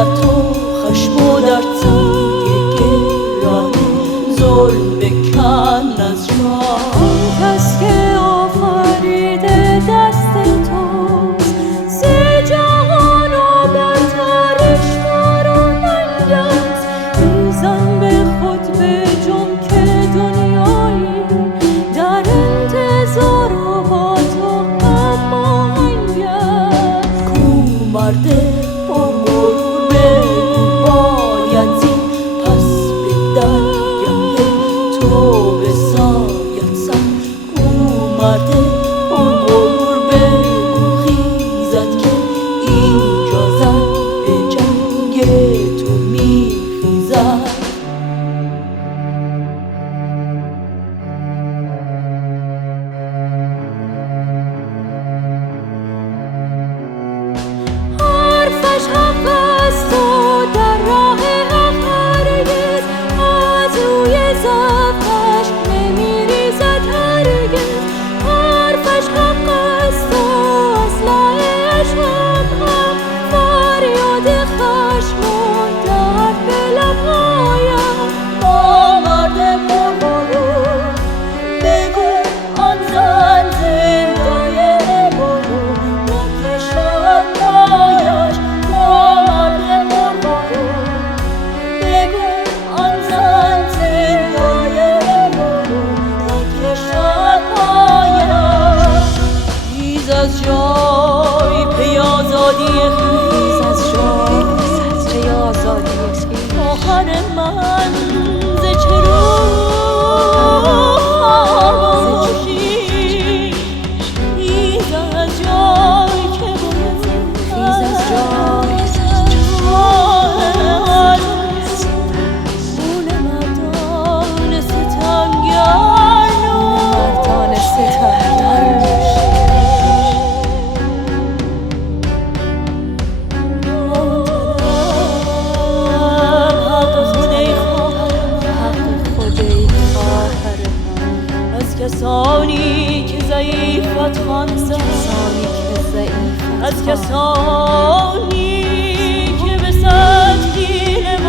حسرت و خشم و در تنگ گران ظلم بکن از جان. کس که آفریده دست توست، سه جهان و برترش فراننگ است. میزن به خود به جم که دنیایی در انتظار و با تو هماهنگ است. کو مرد غرور بگو باید زین پس به درگه تو بساید سر. کو مرد غرور بگو خیزد که اینجا زن به جنگ تو میخیزد. حرفش حق است و در راه حق هرگز از روی ضعفش نمیریزد هرگز. حرفش حق است و اسلحه‌اش هم فریاد خشم و درد به لب‌هایم. با مرد غرور بگو آن زن زندای برو نکشد پایش. با مرد غرور بگو آن زن زندای برو نکشد پایش. خیز از جای پی آزادی خیز از جای پی آزادی خواهر من ز چه روشی. خیز از جای که خیز از جای خون مردان ستمگر از کسانی که ضعیفت خواندند، از کسانی که به صد حیله و